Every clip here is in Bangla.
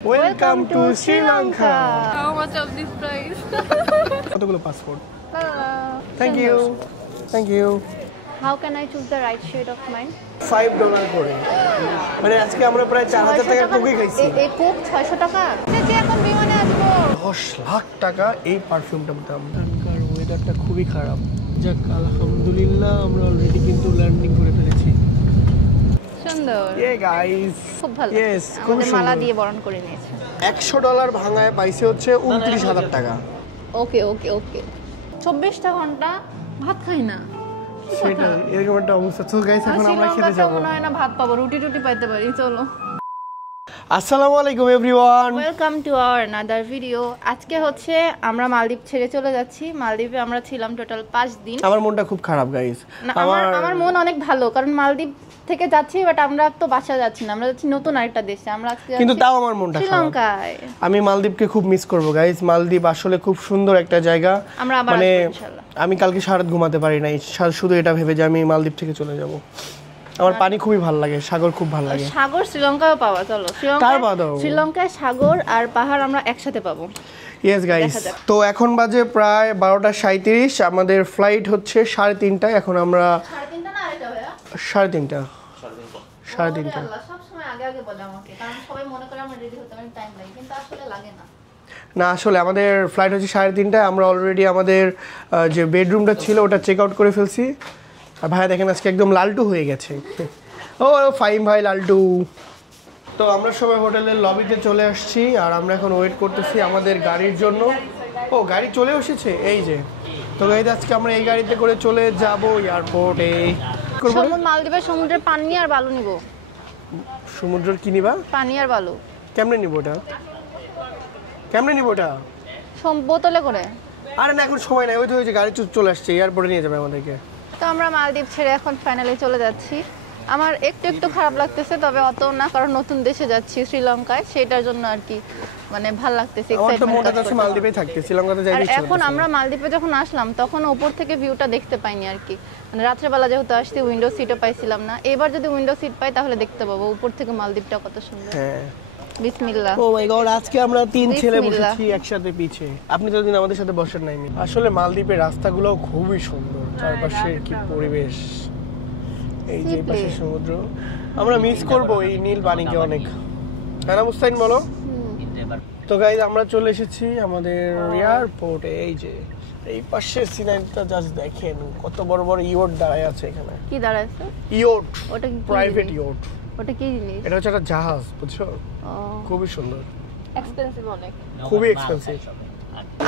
Welcome to Sri Lanka. How much of this price? কতগুলো passport? Thank you. Thank you. How can I choose the right shade of mine? $5 করে। মানে আজকে আমরা প্রায় 4000 টাকা কোকে খাইছি। এই কোক 600 টাকা। যে এখন বিমানে আসবো। 10 লাখ টাকা এই পারফিউমটার দাম। এখানকার ওয়েদারটা খুবই খারাপ। যাক আলহামদুলিল্লাহ আমরা অলরেডি কিন্তু ল্যান্ডিং করে ফেলেছি। সুন্দর। Yeah guys. খুব ভালো। Yes, আমাদের মালা দিয়ে বরণ করে নিয়েছে। $100 ভাঙায় পাইছে হচ্ছে 29000 টাকা। ওকে 24টা ঘন্টা ভাত খাই না। সেটা এরকম একটা অবস্থা। তো গাইস এখন আমরা খেতে যাব। মনে হয় না ভাত পাবো, রুটি পাইতে পারি। চলো। আসসালামু আলাইকুম everyone. Welcome to our another video. আজকে হচ্ছে আমরা মালদ্বীপ ছেড়ে চলে যাচ্ছি। মালদ্বীপে আমরা ছিলাম টোটাল 5 দিন। আমার মনটা খুব খারাপ গাইস। আমার মন অনেক ভালো, কারণ মালদ্বীপ থেকে যাচ্ছি, বাট আমরা তো বাসা যাচ্ছি না, আমরা যাচ্ছি নতুন আরেকটা দেশে। আমরা আজকে কিন্তু তাও আমার মনটা খারাপ। শ্রীলঙ্কায়। আমি মালদ্বীপকে খুব মিস করব গাইস। মালদ্বীপ আসলে খুব সুন্দর একটা জায়গা। আমরা আবার মানে আসবো ইনশাআল্লাহ। আমি কালকে সারা রাত ঘুমাতে পারি নাই, শুধু এটা ভেবে যে আমি মালদ্বীপ থেকে চলে যাব। আমার পানি খুবই ভালো লাগে, সাগর খুব ভালো লাগে। সাগর শ্রীলঙ্কাও পাওয়া, চলো শ্রীলঙ্কায় সাগর আর পাহাড় আমরা একসাথে পাবো। ইয়েস গাইস, তো এখন বাজে প্রায় 12:37। আমাদের ফ্লাইট হচ্ছে 3:30টায়। এখন আমরা 3:30 না আরেকটা ভাইয়া 3:30 সব সময় আগে বলে আমাকে, কারণ সবাই মনে করে আমরা রেডি হতে অনেক টাইম লাগে, কিন্তু আসলে লাগে না। না, আসলে আমাদের ফ্লাইট হচ্ছে 3:30টায়। আমরা অলরেডি আমাদের যে বেডরুমটা ছিল ওটা চেক আউট করে ফেলছি। আর ভাইয়া দেখেন আজকে একদম লালটু হয়ে গেছে। ও ফাইম ভাই লালটু। তো আমরা সবাই হোটেলের লবিতে চলে আসছি আর আমরা এখন ওয়েট করতেছি আমাদের গাড়ির জন্য। ও গাড়ি চলে এসেছে, এই যে। তো গাইস আজকে আমরা এই গাড়িতে করে চলে যাব এয়ারপোর্টে। মালদ্বীপের সমুদ্রের পানি আর বালু নিব। সমুদ্রের কি নিবা? পানি আর বালু। কেমনে নিব ওটা? বোতলে করে। আরে না, এখন সময় নাই। ওই তো হয়েছে, গাড়ি চলে আসছে, এয়ারপোর্টে নিয়ে যাবে আমাদেরকে। তো আমরা মালদ্বীপ ছেড়ে এখন ফাইনালি চলে যাচ্ছি। আমার একটু খারাপ লাগতেছে, তবে অত না, কারণ নতুন দেশে যাচ্ছি শ্রীলঙ্কায়, সেটার জন্য আর কি মানে ভালো লাগতেছে। মালদ্বীপে থাকতে শ্রীলঙ্কাতে যাইতে ইচ্ছা। এখন আমরা মালদ্বীপে যখন আসলাম তখন উপর থেকে ভিউটা দেখতে পাইনি আর কি, মানে রাত্রেবেলা যেহেতু আসছি উইন্ডো সিটও পাইছিলাম না। এবার যদি উইন্ডো সিট পাই তাহলে দেখতে পাবো উপর থেকে মালদ্বীপটা কত সুন্দর। হ্যাঁ বিসমিল্লাহ। ও মাই গড, আজকে আমরা 3 ছেলে বসেছি একসাথে পিছে। আপনি তো দিন আমাদের সাথে বসেন নাই। আসলে মালদ্বীপের রাস্তাগুলো খুবই সুন্দর, চারপাশে কি পরিবেশ, এই যে পাশে সমুদ্র। আমরা মিস করব এই নীল পানিকে অনেক। কানা মুস্তাইন বলো। তো গাইস আমরা চলে এসেছি আমাদের এয়ারপোর্টে। এই যে এই পাশে সিনারিটা জাস্ট দেখেন, কত বড় বড় ইয়ট দাঁড়ায় আছে এখানে। কি দাঁড়ায় আছে? ইয়ট, ওটা কি প্রাইভেট ইয়ট। ওটা কি জিনিস? এটা হচ্ছে একটা জাহাজ, বুঝছো? খুবই সুন্দর, এক্সপেন্সিভ অনেক, খুবই এক্সপেন্সিভ।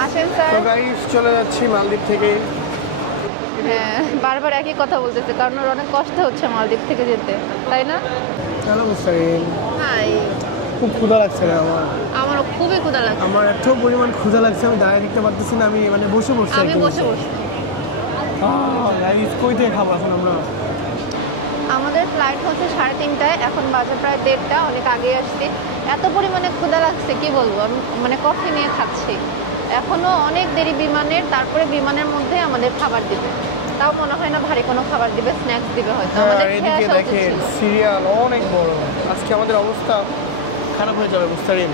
আসেন স্যার। তো গাইস চলে যাচ্ছি মালদ্বীপ থেকে। হ্যাঁ, বারবার একই কথা বলতেছে, কারণ ওর অনেক কষ্ট হচ্ছে মালদ্বীপ থেকে যেতে, তাই না? হ্যালো মুস্তাকিম। হাই। খুব ক্ষুধা লাগছে না আমার? আমারও খুবই ক্ষুধা লাগছে। আমার এত পরিমাণ ক্ষুধা লাগছে আমি দাঁড়িয়ে দেখতে পারতেছি না। আমি মানে বসে আমি বসে গাইস কই থেকে খাবো এখন আমরা? আমাদের ফ্লাইট হচ্ছে 3:30টায়, এখন বাজে প্রায় 1:30টা, অনেক আগে আসছি। এত পরিমাণে ক্ষুধা লাগছে কি বলবো, আমি মানে কফি নিয়ে খাচ্ছি। এখনো অনেক দেরি বিমানের, তারপরে বিমানের মধ্যে আমাদের খাবার দিবে। তাও মনে হয় না ভারী কোনো খাবার দিবে, স্ন্যাক্স দিবে হয়তো। আমাদের এদিকে দেখেন সিরিয়াল অনেক বড়। আজকে আমাদের অবস্থা খারাপ হয়ে যাবে মুস্তাকিম।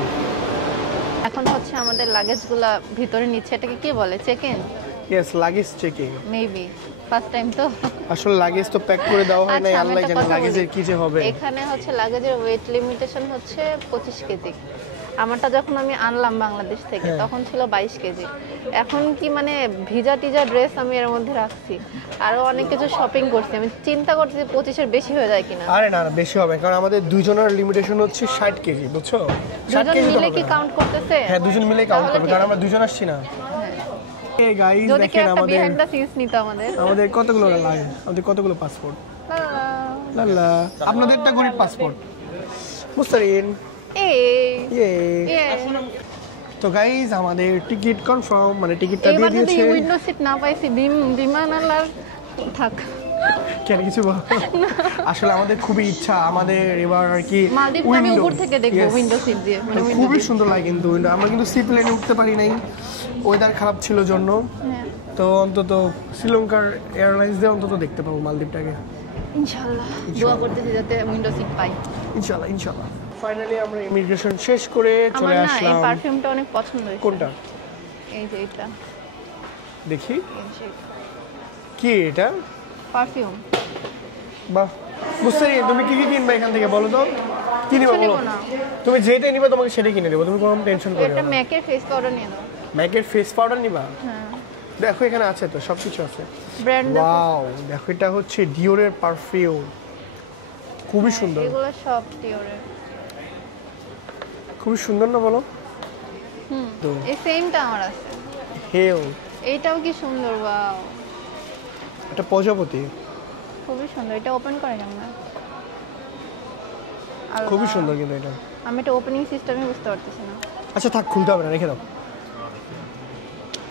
এখন হচ্ছে আমাদের লাগেজগুলো ভিতরে নিচ্ছে, এটাকে কি বলে, check in? Yes, luggage checking. Maybe first time তো। আসলে লাগেজ তো প্যাক করে দেওয়া হয় না, আল্লাহ জানে লাগেজের কি যে হবে। এখানে হচ্ছে লাগেজের ওয়েট লিমিটেশন হচ্ছে 25 কেজি। আমারটা যখন আমি আনলাম বাংলাদেশ থেকে তখন ছিল 22 কেজি। এখন কি মানে ভিজা টিজা ড্রেস আমি এর মধ্যে রাখছি, আরো অনেক কিছু শপিং করছি। আমি চিন্তা করছি যে 25-এর বেশি হয়ে যায় কিনা। আরে না, বেশি হবে, কারণ আমাদের দুজনের লিমিটেশন হচ্ছে 60 কেজি, বুঝছো? 60 কেজি মিলে কি কাউন্ট করতেছে? হ্যাঁ, দুজন মিলে কাউন্ট করবে, কারণ আমরা দুজন আসছি না। এই গাইস দেখেন আমাদের কতগুলো লাগে, আমাদের কতগুলো পাসপোর্ট। লালা আপনাদেরটা গরিব পাসপোর্ট মুস্তারিন। তো গাইস আমাদের টিকিট কনফার্ম, মানে টিকিটটা দিয়ে দিয়েছে। এবার যদি উইন্ডো সিট না পাইছি বিমানালার থাক। কেন কিছু বল? আসলে আমাদের খুবই ইচ্ছা, আমাদের এবার আর কি মালদ্বীপে আমি উপর থেকে দেখব উইন্ডো সিট দিয়ে, মানে খুবই সুন্দর লাগে। কিন্তু আমরা কিন্তু সি প্লেনে উঠতে পারি নাই, ওয়েদার খারাপ ছিল জন্য। তো অন্তত শ্রীলঙ্কার এয়ারলাইন্স দিয়ে অন্তত দেখতে পাবো মালদ্বীপটাকে ইনশাআল্লাহ। দোয়া করতেছি যাতে উইন্ডো সিট পাই ইনশাআল্লাহ। ফাইনালি আমরা ইমিগ্রেশন শেষ করে চলে আমার না এই আসলাম। পারফিউমটা অনেক পছন্দ হয়েছে। কোনটা? এই যে এটা দেখি কি এটা? পারফিউম। বাহ, বুঝতে পারি। তুমি কি কি কিনবে এখান থেকে বলো তো? কি নিবে কিছু বলো? নেবো না। তুমি যেটাই নিবে তোমাকে সেটাই কিনে দেবো, তুমি কোনো টেনশন করো একটা না। ম্যাকের ফেস পাউডার নিয়ে নাও। ম্যাকের ফেস পাউডার নিবা? হ্যাঁ, দেখো এখানে আছে তো, সবকিছু আছে। ব্র্যান্ড ওয়াও, দেখো এটা হচ্ছে ডিওরের পারফিউম, খুবই সুন্দর। এগুলো সব ডিওরের। খুবই সুন্দর না বলো? হুম, তো এই সেমটা আমার আছে। হেল, এইটাও কি সুন্দর, ওয়াও এটা প্রজাপতি, খুবই সুন্দর। এটা ওপেন করে কেমন? খুবই সুন্দর কিন্তু এটা। আমি এটা ওপেনিং সিস্টেমই বুঝতে পারতেছি না। আচ্ছা থাক, খুলতে হবে না, রেখে দাও।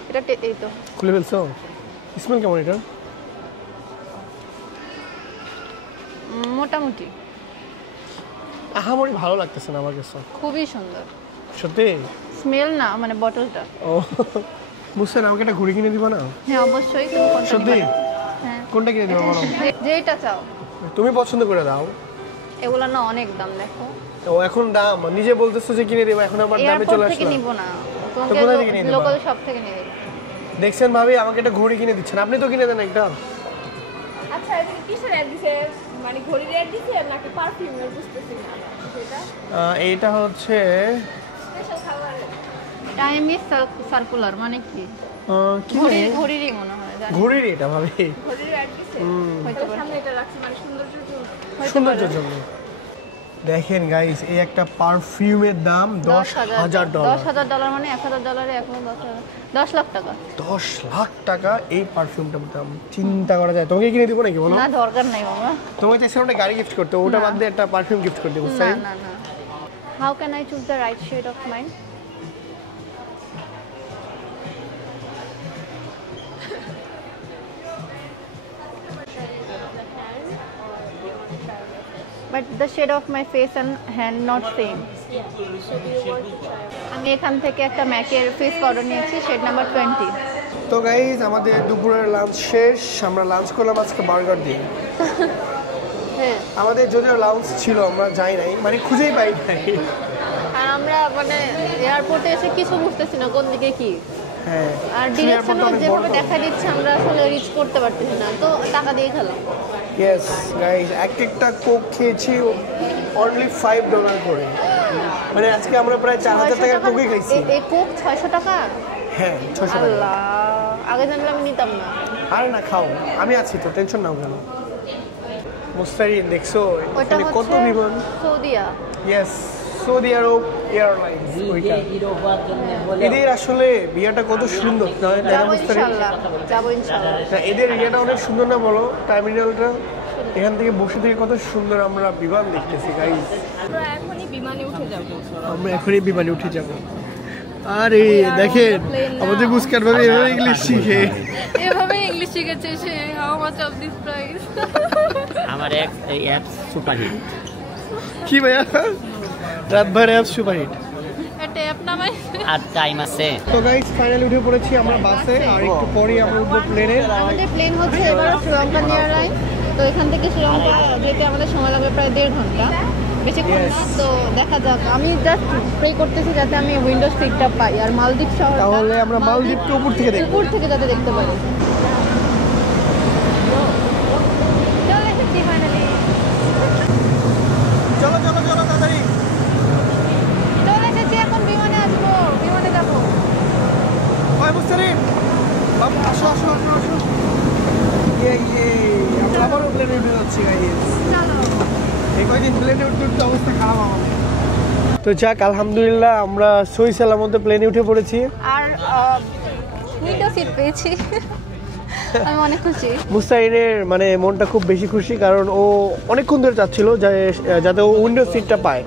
এটা এই তো খুলে ফেলছো? স্মেল কেমন এটা? মোটামুটি আহামরি ভালো লাগতেছে না আমার কাছে। খুবই সুন্দর সত্যি? স্মেল না, মানে বটলটা। ও বুঝছেন, আমাকে একটা ঘুড়ি কিনে দিবা না? হ্যাঁ অবশ্যই। তুমি কোনটা সত্যি? নিবা? হ্যাঁ, কোনটা কিনে দিবা বলো? যেটা চাও। তুমি পছন্দ করে দাও। এগুলা না অনেক দাম, দেখো। ও এখন দাম নিজে বলতেছো যে কিনে দিবা, এখন আবার দামে এয়ারপোর্ট চলে থেকে আসলো। নিব না, কোথা থেকে নিয়ে তোমাকে নিবা? লোকাল শপ থেকে নিয়ে নিব। দেখছেন ভাবি, আমাকে একটা ঘড়ি কিনে দিচ্ছেন, আপনি তো কিনে দেন একটা। আচ্ছা, এটা কিসের অ্যাড দিছে? মানে ঘড়ির অ্যাড দিছে নাকি পারফিউমের? বুঝতেছি না সেটা। এইটা হচ্ছে স্পেশাল খাবারের। টাইম ইজ সার্কুলার, মানে কি? কি ঘড়িরই মনে হয়, জানি না। ঘড়ির এটা ভাবি, ঘড়ির অ্যাড দিছে। হইতে তাহলে পারে। সামনে এটা রাখছি, মানে সৌন্দর্যের জন্য। সৌন্দর্যের জন্য। দেখেন গাইস, এই একটা পারফিউমের দাম $10,000। $10,000 মানে $1,000 এখন 10 লাখ টাকা। 10 লাখ টাকা এই পারফিউমটার দাম, চিন্তা করা যায়। তোমাকে কিনে দিব নাকি বলো? না, দরকার নাই মামা। তোমাকে চাইছিলাম একটা গাড়ি গিফট করতে, ওটা বাদ দিয়ে একটা পারফিউম গিফট করতে, বুঝতে না না না। How can I choose the right shade of mind? But the shade of my face and hand not same. আমি এখান থেকে একটা ম্যাকের ফেস পাউডার নিয়েছি, শেড নাম্বার 20। তো গাইস, আমাদের দুপুরের লাঞ্চ শেষ। আমরা লাঞ্চ করলাম আজকে বার্গার দিয়ে। হ্যাঁ, আমাদের যদিও লাঞ্চ ছিল, আমরা যাই নাই, মানে খুঁজেই পাই নাই। আর আমরা মানে এয়ারপোর্টে এসে কিছু বুঝতেছি না কোন দিকে কি। হ্যাঁ, আর ডিরেকশনও যেভাবে দেখা দিচ্ছে আমরা আসলে রিচ করতে পারতেছি না, তো টাকা দিয়ে খেলাম। ইয়েস গাইস, একটা কোক খেয়েছি অনলি $5 করে। মানে আজকে আমরা প্রায় 4,000 টাকার কোকই খাইছি। এই কোক 600 টাকা? হ্যাঁ, 600 টাকা। আল্লাহ, আগে জানলে আমি নিতাম না। আরে না, খাও, আমি আছি তো, টেনশন নাও কেন। মুস্তারিন দেখছো ওইটা এখানে কত হচ্ছে বিমান? সৌদিয়া। ইয়েস, সৌদি আরব এয়ারলাইন্স। ওইটা এদের আসলে বিয়াটা কত সুন্দর, তাই না যাবো মুস্তারিন? ইনশাআল্লাহ, যাবো ইনশাআল্লাহ। না, এদের এরিয়াটা অনেক সুন্দর না বলো? টার্মিনালটা এখান থেকে বসে থেকে কত সুন্দর আমরা বিমান দেখতেছি গাইস। আমরা এখনই বিমানে উঠে যাব। আমরা এখনই বিমানে উঠে যাব। আরে দেখেন, আমাদের মুস্কান ভাবে এভাবে ইংলিশ শিখে। এভাবে ইংলিশ শিখেছে সে। How much of this price? আমার এই অ্যাপস সুপারহিট। কি ভাইয়া, রাতভর অ্যাপ সুপারহিট। এটা অ্যাপ নামাই। আর টাইম আছে। তো গাইস, ফাইনালি উঠে পড়েছি আমরা বাসে, আর একটু পরেই আমরা উঠবো প্লেনে। আমাদের প্লেন হচ্ছে এবার শ্রীলঙ্কান এয়ারলাইন। তো এখান থেকে শ্রীলঙ্কা যেতে আমাদের সময় লাগবে প্রায় 1.5 ঘন্টা, বেশিক্ষণ না। তো দেখা যাক, আমি জাস্ট প্রে করতেছি যাতে আমি উইন্ডো সিটটা পাই, আর মালদ্বীপ শহর তাহলে আমরা মালদ্বীপকে উপর থেকে দেখবো। উপর থেকে যাতে দেখতে পারি। চলে এসেছি ফাইনালি। চলো চলো চলো তাড়াতাড়ি। চলে এসেছি, এখন বিমানে আসবো, বিমানে যাবো। ওই মুস্তারিন, বাবু আসো আসো আসো আসো। ইয়ে আমরা আবারও প্লেনে উঠে যাচ্ছি গাইস। চলো। এই কয়দিন প্লেনে উঠতে উঠতে অবস্থা খারাপ আমাদের। তো যাক, আলহামদুলিল্লাহ আমরা সহি সালামতে প্লেনে উঠে পড়েছি। আর উইন্ডো সিট পেয়েছি, আমি অনেক খুশি। মুস্তারিনের মানে মনটা খুব বেশি খুশি, কারণ ও অনেকক্ষণ ধরে চাচ্ছিল যাতে ও উইন্ডো সিটটা পায়,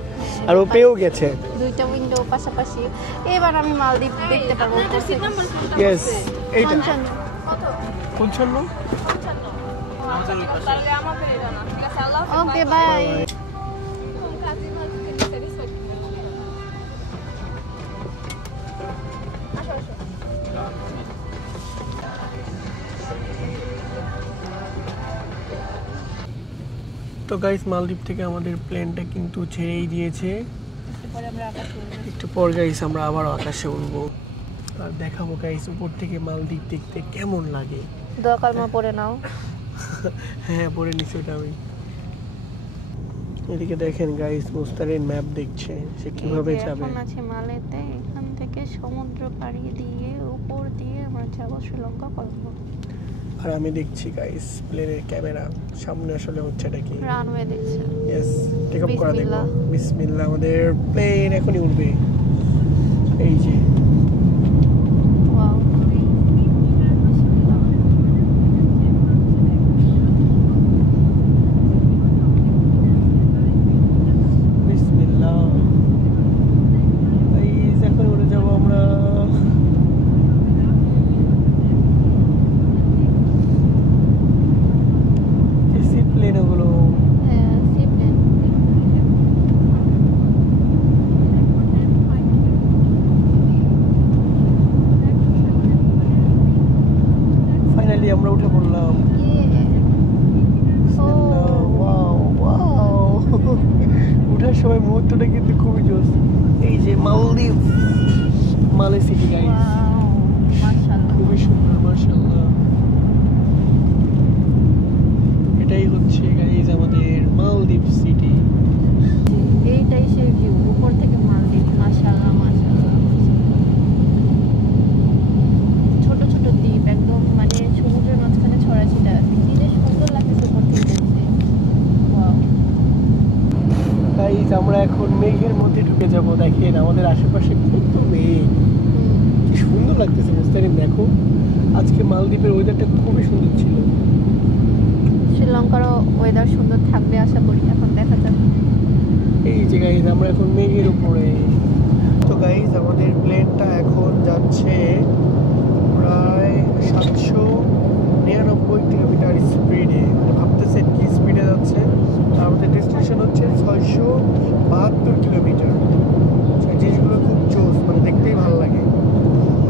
আর ও পেয়েও গেছে। দুইটা উইন্ডো পাশাপাশি, এবার আমি মালদ্বীপ দেখতে পারবো। সিট নাম্বার কোনটা? ইয়েস, এইটা 55। 55। তাহলে আমাকে এটা না। ঠিক আছে, আল্লাহ হাফেজ। ওকে, বাই। তো গাইস, মালদ্বীপ থেকে আমাদের প্লেনটা কিন্তু ছেড়েই দিয়েছে। তারপরে আমরা আকাশে উঠবো। একটু পর গাইস আমরা আবারও আকাশে উঠবো আর দেখাবো গাইস উপর থেকে মালদ্বীপ দেখতে কেমন লাগে। দোয়া কালমা পড়ে নাও। হ্যাঁ পরে নিচ্ছি ওটা আমি। এদিকে দেখেন গাইস মুস্তারিন ম্যাপ দেখছে সে কিভাবে যাবে। এখন আছে মালেতে, এখান থেকে সমুদ্র পাড়ি দিয়ে উপর দিয়ে আমরা যাব শ্রীলঙ্কা কলম্বো। আর আমি দেখছি গাইস প্লেনের ক্যামেরা সামনে আসলে হচ্ছে এটা কি রানওয়ে দেখছে। ইয়েস টেক অফ করা দেখবো। বিসমিল্লাহ। বিসমিল্লাহ আমাদের প্লেন এখনই উঠবে। এই যে ওয়াও বিসমিল্লাহ গাইস এখন উড়ে যাব আমরা। এসি প্লেন ওগুলো হ্যাঁ সিপ্লেন। ফাইনালি আমরা উঠে পড়লাম। ওয়াও ওয়াও উঠার সময় মুহূর্তটা কিন্তু খুবই জোস। এই যে মালদ্বীপ মালে সিটি গাইস মাশাআল্লাহ খুবই সুন্দর মাশাআল্লাহ। এটাই হচ্ছে গাইস আমাদের মালদ্বীপ সিটি। এইটাই সেই ভিউ উপর থেকে মালদ্বীপ। মাশাআল্লাহ মাশাআল্লাহ। ছোট ছোট দ্বীপ একদম মানে সমুদ্রের মাঝখানে ছড়াছিটা আছে, কি যে সুন্দর লাগছে উপর থেকে দেখতে। ওয়াও গাইস আমরা এখন মেঘের মধ্যে ঢুকে যাব। দেখেন আমাদের আশেপাশে কত মেঘ, কি সুন্দর লাগতেছে মুস্তারিন দেখো। আজকে মালদ্বীপের ওয়েদারটা খুবই সুন্দর ছিল। শ্রীলঙ্কারও ওয়েদার সুন্দর থাকবে আশা করি, এখন দেখা যাক। এই যে গাইস আমরা এখন মেঘের উপরে। তো গাইস আমাদের প্লেনটা এখন যাচ্ছে প্রায় 799 কিলোমিটার স্পিডে। মানে ভাবতেছেন কি স্পিডে যাচ্ছে। আর আমাদের ডেস্টিনেশন হচ্ছে 672 কিলোমিটার। সেই জিনিসগুলো খুব জোস, মানে দেখতেই ভালো লাগে।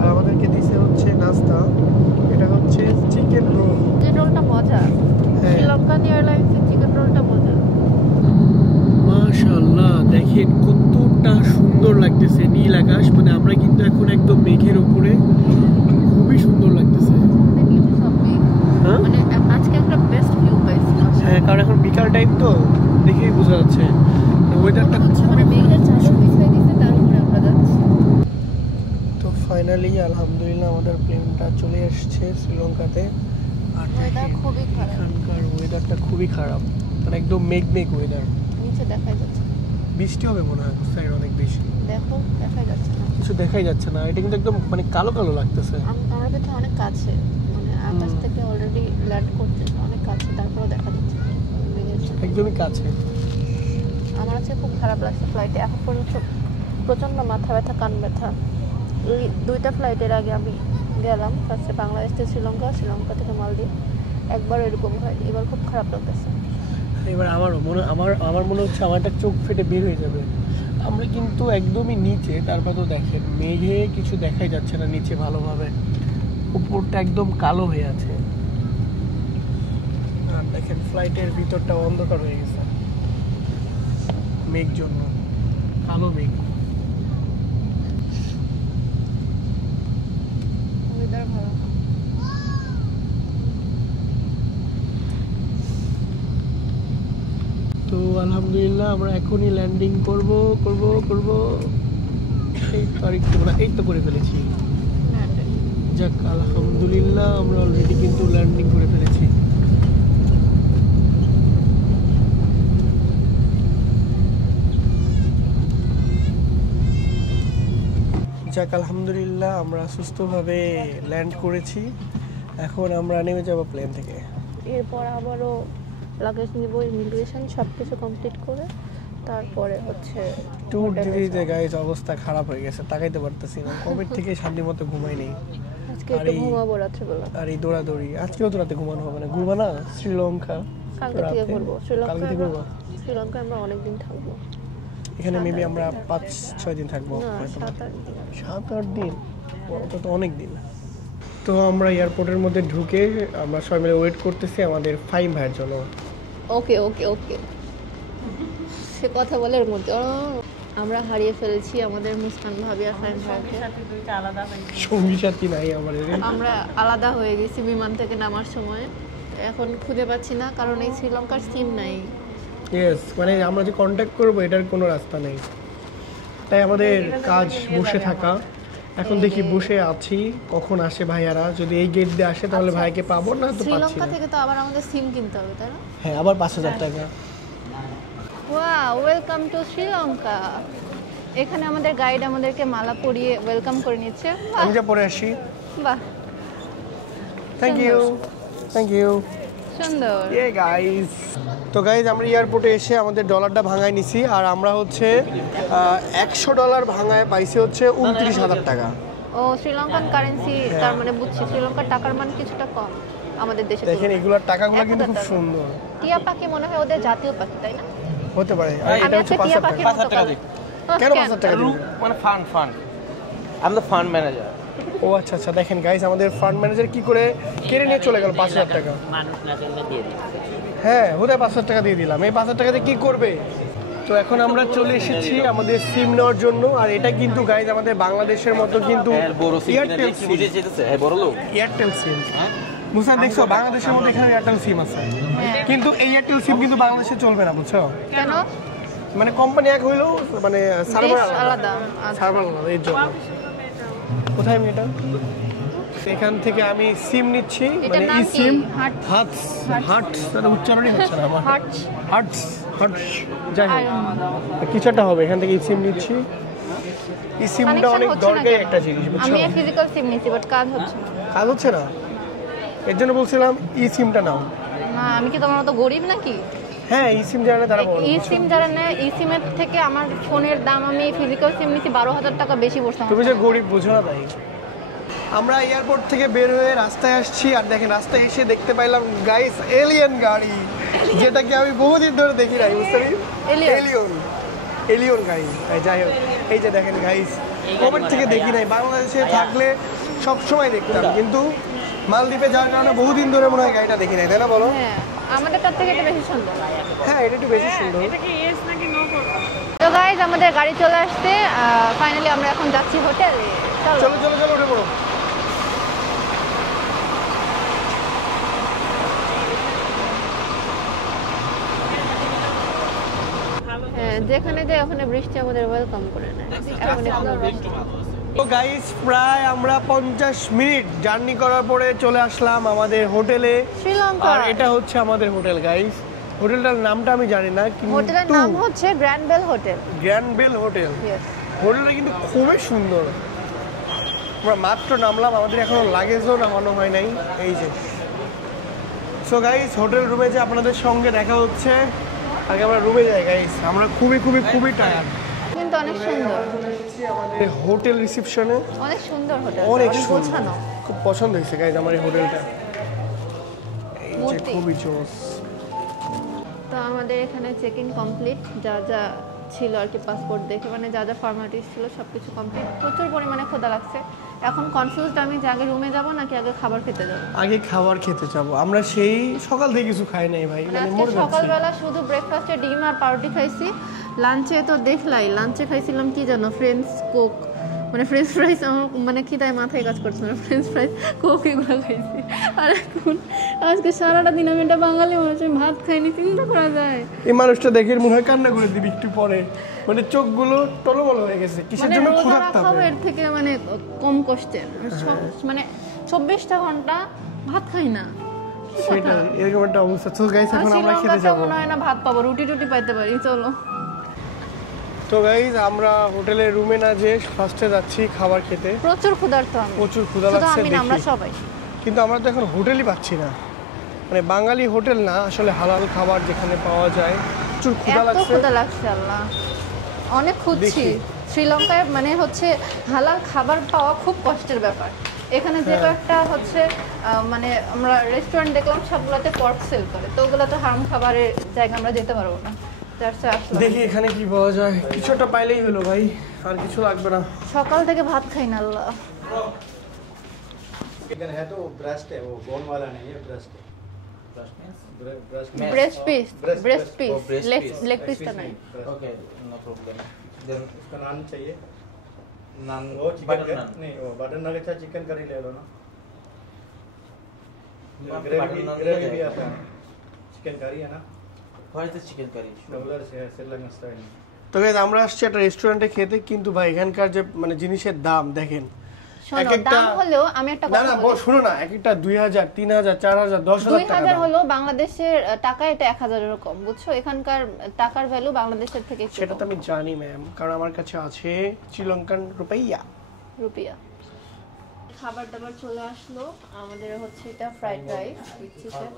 আর আমাদেরকে দিছে হচ্ছে নাস্তা, এটা হচ্ছে চিকেন রোল। চিকেন রোলটা মজা। হ্যাঁ। শ্রীলঙ্কান এয়ারলাইন্সের চিকেন রোলটা মজা। মাশাআল্লাহ দেখেন কতটা সুন্দর লাগতেছে নীল আকাশ। মানে আমরা কিন্তু এখন একদম মেঘের উপরে, খুবই সুন্দর লাগতেছে। হ্যাঁ মানে আজকে একটা বেস্ট ভিউ পাইছি। হ্যাঁ কারণ এখন বিকাল টাইম তো দেখেই বোঝা যাচ্ছে ওয়েদারটা হচ্ছে খুবই মানে মেঘের চাদর বিছিয়ে দিতে, তার উপরে আমরা যাচ্ছি। তো ফাইনালি আলহামদুলিল্লাহ আমাদের প্লেনটা চলে আসছে শ্রীলঙ্কাতে। আর ওয়েদার খুবই খারাপ, এখানকার ওয়েদারটা খুবই খারাপ, মানে একদম মেঘ মেঘ ওয়েদার। নিচে দেখাই যাচ্ছে না। বৃষ্টি হবে মনে হয় সাইড অনেক বেশি, দেখো দেখাই যাচ্ছে না, কিছু দেখাই যাচ্ছে না। এটা কিন্তু একদম মানে কালো কালো লাগতেছে। আমরা কিন্তু অনেক কাছে, মানে আকাশ থেকে অলরেডি ল্যান্ড করতে অনেক কাছে, তারপরেও দেখা যাচ্ছে না মেঘের সাথে। একদমই কাছে। আমার আজকে খুব খারাপ লাগছে ফ্লাইটে, এখন পর্যন্ত প্রচণ্ড মাথা ব্যথা কান ব্যথা। এই দুইটা ফ্লাইটের আগে আমি গেলাম, ফার্স্টে বাংলাদেশ থেকে শ্রীলঙ্কা, শ্রীলঙ্কা থেকে মালদ্বীপ। একবার এরকম হয়, এবার খুব খারাপ লাগতেছে। এবার আমার মনে হচ্ছে আমার একটা চোখ ফেটে বের হয়ে যাবে। আমরা কিন্তু একদমই নিচে, তারপর তো দেখেন মেঘে কিছু দেখাই যাচ্ছে না নিচে ভালোভাবে, উপরটা একদম কালো হয়ে আছে। আর দেখেন ফ্লাইটের ভিতরটা অন্ধকার হয়ে গেছে মেঘ জন্য, কালো মেঘ। ওয়েদার ভালো না। তো আলহামদুলিল্লাহ আমরা এখনই ল্যান্ডিং করব। এই তারিখ এই তো করে ফেলেছি। যাক আলহামদুলিল্লাহ আমরা অলরেডি কিন্তু ল্যান্ডিং করে ফেলেছি। যাক আলহামদুলিল্লাহ আমরা সুস্থভাবে ল্যান্ড করেছি। এখন আমরা নেমে যাব প্লেন থেকে। এরপর আবারও লাগেজ নিব, ইমিগ্রেশন সব কিছু কমপ্লিট করে তারপরে হচ্ছে ট্যুর দিতে গাইজ অবস্থা খারাপ হয়ে গেছে, তাকাইতে পারতেছি না। কবে থেকে শান্তি মতো ঘুমাই নেই। আজকে একটু ঘুমাবো রাত্রেবেলা। আর এই দৌড়াদৌড়ি আজকেও তো রাতে ঘুমানো হবে না, ঘুরবা না শ্রীলঙ্কা? কালকে থেকে ঘুরবো কালকে থেকে ঘুরবো। শ্রীলঙ্কায় আমরা অনেকদিন থাকবো। এখানে মেবি আমরা 5-6 দিন থাকবো, না, হয়তো 7-8 দিন। 7-8 দিন, ওটা তো অনেক দিন। তো আমরা এয়ারপোর্টের মধ্যে ঢুকে আমরা সবাই মিলে ওয়েট করতেছি আমাদের ফাইম ভাইয়ের জন্য। ওকে ওকে ওকে, সে কথা বলে এর মধ্যে আমরা হারিয়ে ফেলেছি আমাদের মুস্কান ভাবি আর ফাইন ভাইকে। সঙ্গী সাথী নাই আমার আমরা আলাদা হয়ে গেছি বিমান থেকে নামার সময়। এখন খুঁজে পাচ্ছি না কারণ এই শ্রীলঙ্কার সিম নাই। ইয়েস, মানে আমরা যে কন্ট্যাক্ট করবো এটার কোনো রাস্তা নেই, তাই আমাদের কাজ বসে থাকা। এখন দেখি বসে আছি কখন আসে ভাইয়ারা, যদি এই গেট দিয়ে আসে তাহলে ভাইকে পাবো, না তো পাচ্ছি শ্রীলঙ্কা না। থেকে তো আবার আমাদের সিম কিনতে হবে তাই না? হ্যাঁ, আবার 5,000 টাকা। Wow, welcome to Sri Lanka. এখানে আমাদের গাইড আমাদেরকে মালা পরিয়ে ওয়েলকাম করে নিচ্ছে। বাহ, আমি যা পরে আসি। বাহ, থ্যাংক ইউ, থ্যাংক ইউ। সুন্দর। ইয়ে গাইস, তো গাইস আমরা এয়ারপোর্টে এসে আমাদের ডলারটা ভাঙায় নিছি, আর আমরা হচ্ছে $100 ভাঙায় পাইছি হচ্ছে 29,000 টাকা। ও, শ্রীলঙ্কান কারেন্সি, তার মানে বুঝছি শ্রীলঙ্কার টাকার মান কিছুটা কম আমাদের দেশে। দেখেন এগুলোর টাকাগুলো কিন্তু খুব সুন্দর। টিয়া পাখি মনে হয় ওদের জাতীয় পাখি তাই না? হতে পারে। আর আমি এটা হচ্ছে একটা টিয়া 5,000 পাখির টাকা। মতো কালার। কেন 5,000 টাকা দিবেন? মানে fund I am the fund manager. ও আচ্ছা আচ্ছা, দেখেন গাইস আমাদের ফান্ড ম্যানেজার কি করে কেড়ে নিয়ে চলে গেল 5,000 টাকা। মানুষ না চললে দিয়ে দিই। হ্যাঁ, বোধহয় 5,000 টাকা দিয়ে দিলাম। এই 5,000 টাকাতে কি করবে? তো এখন আমরা চলে এসেছি আমাদের সিম নেওয়ার জন্য, আর এটা কিন্তু গাইস আমাদের বাংলাদেশের মতো কিন্তু এয়ারটেল সিম। এয়ারটেল সিম মুসা, দেখছো বাংলাদেশের মধ্যে এখানে এয়ারটেল সিম আছে, কিন্তু এই এয়ারটেল সিম কিন্তু বাংলাদেশে চলবে না, বুঝছো? কেন? মানে কোম্পানি এক হইলেও মানে সার্ভার দেশ আলাদা। সার্ভার আলাদা, এর জন্য। কোথায় আমি এটা? এখান থেকে আমি সিম নিচ্ছি, এটার মানে নাম ই কি? সিম। হাট- হাটস হাটস, এটা উচ্চারণই হচ্ছে না আমার। হাট। হাটস হাটস, যাই হোক কিছু একটা হবে। এখান থেকে ই সিম নিচ্ছি। ই সিমটা Connection অনেক হচ্ছে না দরকারি কেন? একটা জিনিস, বুঝছো? আমি ফিজিক্যাল সিম নিয়েছি বাট কাজ হচ্ছে না। কাজ হচ্ছে না, এর জন্য বলছিলাম ই সিমটা নাও। না, আমি কি তোমার মতো গরিব নাকি? হ্যাঁ, ই সিম জানে তারা বড়। ই সিম যারা নেয়, ই সিমের থেকে আমার ফোনের দাম, আমি ফিজিক্যাল সিম নিয়েছি 12,000 টাকা বেশি পড়ছে আমার। তুমি যে গরিব বুঝো না তাই। আমরা এয়ারপোর্ট থেকে বের হয়ে রাস্তায় আসছি, আর দেখেন রাস্তায় এসে দেখতে পাইলাম গাইস এলিয়েন গাড়ি, যেটাকে আমি বহুদিন ধরে দেখি নাই, বুঝতে পারি? Alien? Alien guys. যাই হোক, এই যে দেখেন গাইস, কবে থেকে দেখি নাই। বাংলাদেশে থাকলে সব সময় দেখতাম, কিন্তু মালদ্বীপে যাওয়ার কারণে বহুদিন ধরে মনে হয় গাড়িটা দেখি নাই, তাই না বলো? হ্যাঁ, আমাদের তার থেকে এটা বেশি সুন্দর। হ্যাঁ, এটা একটু বেশি সুন্দর। তো গাইজ, আমাদের গাড়ি চলে আসছে। ফাইনালি আমরা এখন যাচ্ছি হোটেলে। চলো চলো চলো, উঠে পড়ো। হ্যাঁ, যেখানে যাই ওখানে বৃষ্টি আমাদের ওয়েলকাম করে নেয়। এখন একটু বৃষ্টি। তো গাইস, প্রায় আমরা 50 মিনিট জার্নি করার পরে চলে আসলাম আমাদের হোটেলে। শ্রীলঙ্কা। আর এটা হচ্ছে আমাদের হোটেল গাইস। হোটেলটার নামটা আমি জানি না, হোটেলের কিন্তু নাম হচ্ছে grand bell hotel. Grand bell hotel. Yes. হোটেলটা কিন্তু খুবই সুন্দর। আমরা মাত্র নামলাম, আমাদের এখনো লাগেজও নামানো হয় নাই। এই যে, সো গাইস, হোটেল রুমে যে আপনাদের সঙ্গে দেখা হচ্ছে। আগে আমরা রুমে যাই গাইস, আমরা খুবই খুবই খুবই টায়ার্ড। কিন্তু অনেক সুন্দর, আমাদের হোটেল রিসেপশনে অনেক সুন্দর হোটেল, অনেক অনেক সুন্দর, গোছানো। খুব পছন্দ হয়েছে গাইস আমার এই হোটেলটা। এই যে মূর্তি। খুবই জোস। তো আমাদের এখানে চেক ইন কমপ্লিট, যা যা ছিল আর কি পাসপোর্ট দেখে, মানে যা যা ফর্মালিটিস ছিল সব কিছু কমপ্লিট। প্রচুর পরিমাণে ক্ষুধা লাগছে। এখন কনফিউজড আমি যে আগে রুমে যাব নাকি আগে খাবার খেতে যাব। আগে খাবার খেতে যাবো, আমরা সেই সকাল থেকে কিছু খাই নাই ভাই, মানে আজকে মরে যাচ্ছি। সকালবেলা শুধু ব্রেকফাস্টে ডিম আর পাউরুটি খাইছি। লাঞ্চে তো দেখলাই, লাঞ্চে খাইছিলাম কি জানো, ফ্রেঞ্চ কোক, মানে ফ্রেঞ্চ ফ্রাইস। আমার মানে খিদায় মাথায় কাজ করছে না, ফ্রেঞ্চ ফ্রাইস কোক এগুলো খাইছি। আর এখন আজকে সারাটা দিন আমি একটা বাঙালি মানুষ, আমি ভাত খাইনি, চিন্তা করা যায়। এই মানুষটা দেখে মনে হয় কান্না করে দিবি একটু পরে, মানে চোখগুলো টলমল হয়ে গেছে। কিসের মানে জন্য রোজা ক্ষুধার্ত রাখাও হবে? এর থেকে মানে কম কষ্টের। মানে 24টা ঘন্টা ভাত খাই না। কি কথা? সেটাই, এরকম একটা অবস্থা। তো গাইস, আর এখন আমরা খেতে শ্রীলঙ্কাতে যাবো। মনে হয় না ভাত পাবো, রুটি টুটি পাইতে পারি। চলো। তো গাইস, আমরা হোটেলের রুমে না যেয়ে ফার্স্টে যাচ্ছি খাবার খেতে। প্রচুর ক্ষুধার্ত আমি, প্রচুর ক্ষুধা শুধু লাগছে আমি না, আমরা দেখি। সবাই। কিন্তু আমরা তো এখন হোটেলই পাচ্ছি না, মানে বাঙালি হোটেল না, আসলে হালাল খাবার যেখানে পাওয়া যায়। প্রচুর ক্ষুধা এত লাগছে। ক্ষুধা লাগছে, আল্লাহ, অনেক খুঁজছি। দেখি। শ্রীলঙ্কায় মানে হচ্ছে হালাল খাবার পাওয়া খুব কষ্টের ব্যাপার। এখানে যে কয়েকটা হচ্ছে মানে আমরা রেস্টুরেন্ট দেখলাম সবগুলোতে পর্ক সেল করে, তো ওগুলোতে হারাম খাবারের জায়গা আমরা যেতে পারবো না। দেখি এখানে কি পাওয়া যায়, কিছু একটা পাইলেই হলো ভাই, আর কিছু লাগবে না। সকাল থেকে ভাত খাই না, আল্লাহ। चिकन है तो ब्रेस्ट है, वो बोन वाला नहीं है, ब्रेस्ट है। Breast piece, breast piece, breast leg piece. Leg পিসটা নাই। Okay, no problem. Then उसका नान चाहिए naan, वो चिकन butter naan. नहीं वो बटर नान के साथ चिकन करी ले लो ना वहाँ पे ग्रेवी butter naan ग्रेवी दिया भी जाएगा। आता है चिकन करी है ना What is the chicken curry? उधर से है श्रीलंका स्टाइल তো গাইস আমরা আসছি একটা রেস্টুরেন্টে খেতে, কিন্তু ভাই এখানকার যে মানে জিনিসের দাম দেখেন। শোনো, এক একটা- দাম হলেও আমি একটা না কথা না বলি, শুনো না, এক একটা 2000 3000 4000 10000 টাকা 2000 দাম। হলো বাংলাদেশের টাকা, এটা 1000 এর কম, বুঝছো? এখানকার টাকার ভ্যালু বাংলাদেশের থেকে একটু সেটা তো কম। আমি জানি ম্যাম, কারণ আমার কাছে আছে শ্রীলঙ্কান রুপিয়া। রুপিয়া। খাবার দাবার চলে আসলো আমাদের, হচ্ছে এটা ফ্রাইড রাইস উইথ চিকেন,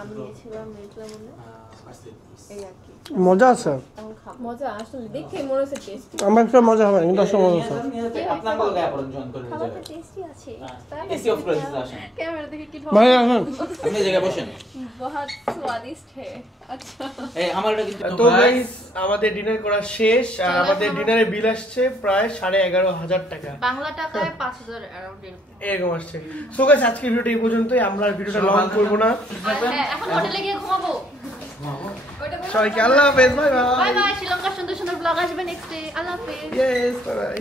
আমি নিয়েছিলাম মিট লেমনে, এই আর কি। মজা আছে, এখন খাবো। মজা আসলে দেখে মনে হচ্ছে টেস্টি। আমার কাছে মজা হবে না, কিন্তু আসলে মজা আছে। আপনার বল গায়ে পড়ুন জয়েন করে খাবারটা টেস্টি আছে। এসি অফ করে দিতে আসেন ক্যামেরা দেখে কি ভাই এখন আপনি এই জায়গায় বসেন बहुत स्वादिष्ट है। अच्छा এই আমারটা কিন্তু তো গাইস আমাদের ডিনার করা শেষ, আর আমাদের ডিনারে বিল আসছে প্রায় 11,500 টাকা বাংলা টাকায় 5000 অ্যারাউন্ড এরকম আসছে। সো গাইস আজকের ভিডিওটা এই পর্যন্তই, আমরা আর ভিডিওটা লং করব না। এখন হোটেলে গিয়ে ঘুমাবো। সবাইকে আল্লাহ হাফেজ, বাই বাই বাই। বাই। শ্রীলঙ্কার সুন্দর সুন্দর ব্লগ আসবে নেক্সট ডে। আল্লাহ হাফেজ। Yes, bye by.